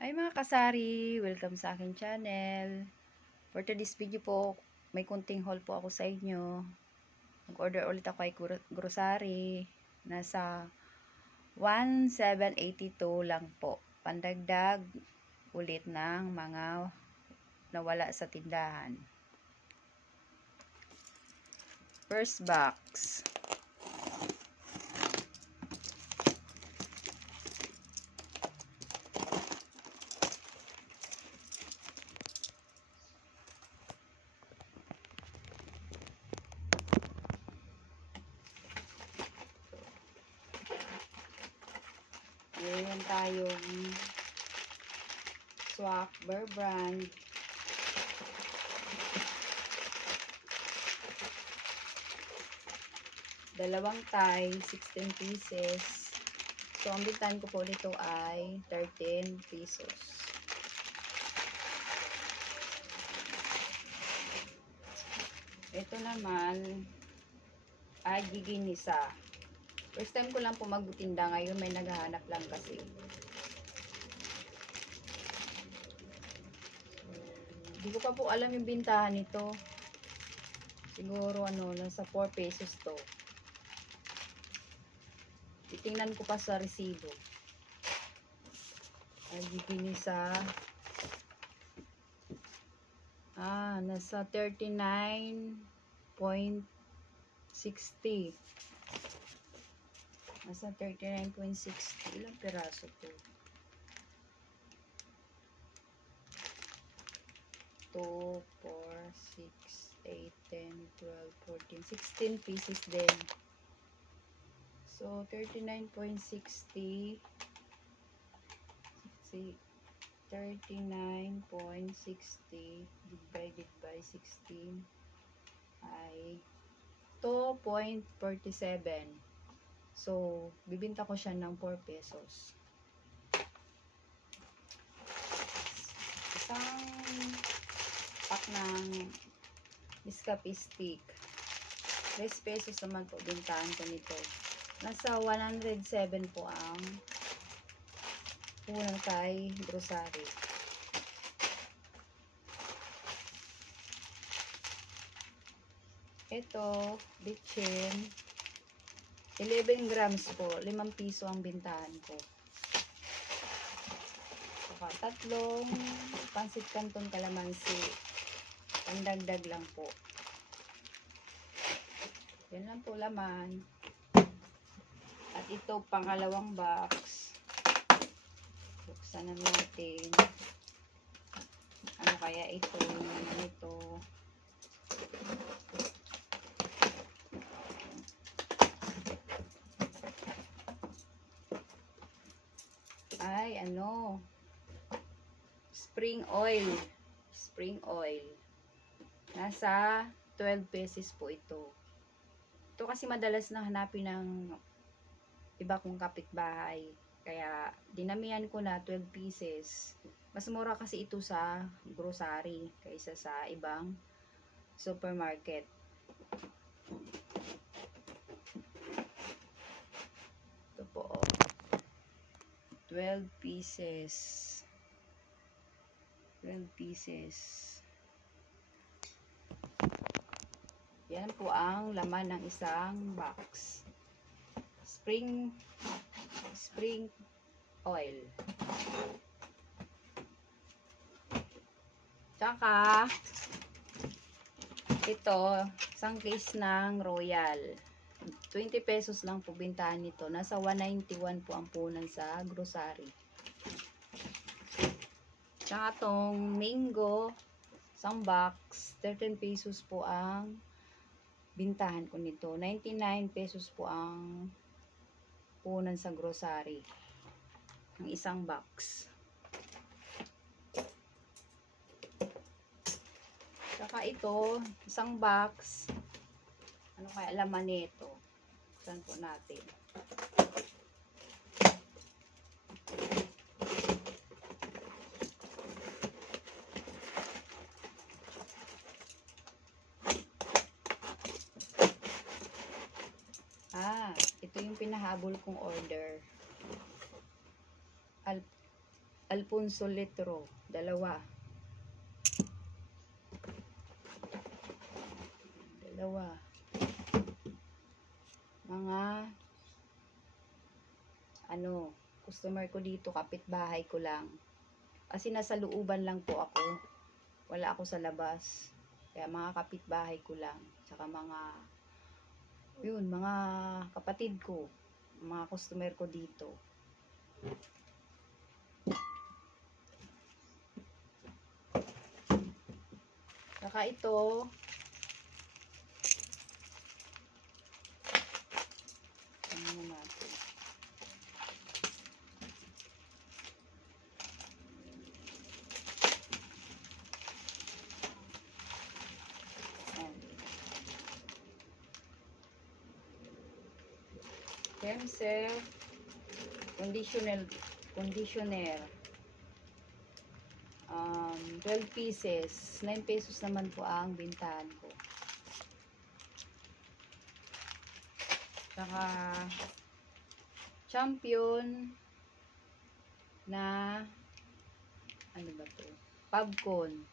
Ay mga kasari, welcome sa aking channel. For today's video po, may kunting haul po ako sa inyo. Nag-order ulit ako ay grocery. Nasa 1,782 lang po. Pandagdag ulit ng mga nawala sa tindahan. First box. Meron tayong Swak Bear Brand. Dalawang tie, 16 pieces. So, ang bintahan ko po nito ay 13 pesos. Ito naman ay giginisa. First time ko lang po magbutinda, ngayon may naghahanap lang kasi. Hindi ko pa po alam yung bintahan nito. Siguro nasa 4 pesos to. Titingnan ko pa sa resibo. Ay giginisa. Nasa 39.60. Nasa 39.60. Ilang peraso to? 2, 4, 6, 8, 10, 12, 14, 16 pieces din. So, 39.60. 39.60 divided by 16 ay 2.47. So, bibinta ko siya ng 4 pesos. Isang pack ng Nescafe stick. 3 pesos naman po bintahan ko nito. Nasa 107 po ang unang kay grocery. Ito, bitchin. 11 grams po. 5 piso ang bintahan ko. Saka tatlong pansit canton calamansi. Pandagdag lang po. Yan lang po laman. At ito, pangalawang box. Buksan na natin. Ano kaya ito? Ito. Ay, spring oil. Spring oil. Nasa 12 pesos po ito. Ito kasi madalas na hanapin ng iba kong kapitbahay. Kaya, dinamihan ko na 12 pieces. Mas mura kasi ito sa grocery kaysa sa ibang supermarket. Ito po, 12 pieces. 12 pieces. Yan po ang laman ng isang box. Spring oil. Tsaka ito, isang case ng Royal. 20 pesos lang po bintahan nito. Nasa 191 po ang punan sa grocery. Tsaka itong mango, isang box, 13 pesos po ang bintahan ko nito. 99 pesos po ang punan sa grocery. Ang isang box. Saka ito, isang box. Ano kaya laman nito? Saan po natin? Ito yung pinahabol kong order. Alfonso Letro, 2. Mga customer ko dito, kapitbahay ko lang. Kasi nasa looban lang po ako. Wala ako sa labas. Kaya mga kapitbahay ko lang. Tsaka mga kapatid ko. Mga customer ko dito. Tsaka ito, ano natin. Kemsel conditioner 12 pieces, 9 pesos naman po ang bintahan ko. Saka Champion na Pubcon,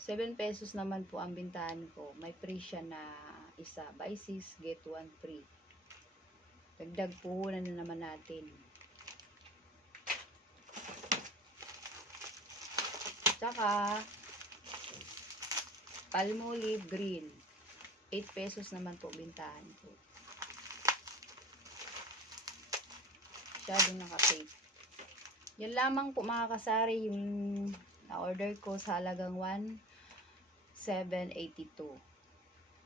7 pesos naman po ang bintahan ko. May free siya na isa, buy 6 get 1 free. Dagdag puhunan na naman natin. Tsaka Palmolive Green, 8 pesos naman po bintahan ko. Masyadong naka-fake. Yan lamang po mga kasari yung na-order ko sa halagang 1,782.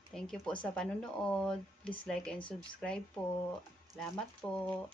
Thank you po sa panonood. Please like and subscribe po. Salamat po.